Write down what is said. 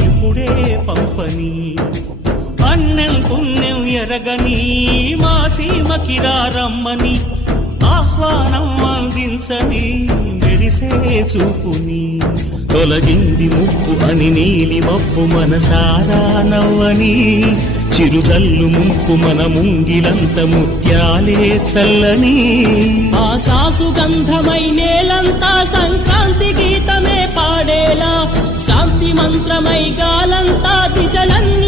ఇప్పుడే పంపని అన్నం పుణ్యం ఎరగని మా సీమకిరా రమ్మని ఆహ్వానం అందించని మెరిసే చూపుని తొలగింది ముప్పు అని నీలి మప్పు మనసారా నవ్వని చిరుజల్లు ముంపు మన ముంగిలంత ముత్యాలే చల్లని ఆశాసు గంధమై నేలంతా సంక్రాంతి గీతమే పాడేలా శాంతి మంత్రమై గాలంతా దిశలన్నీ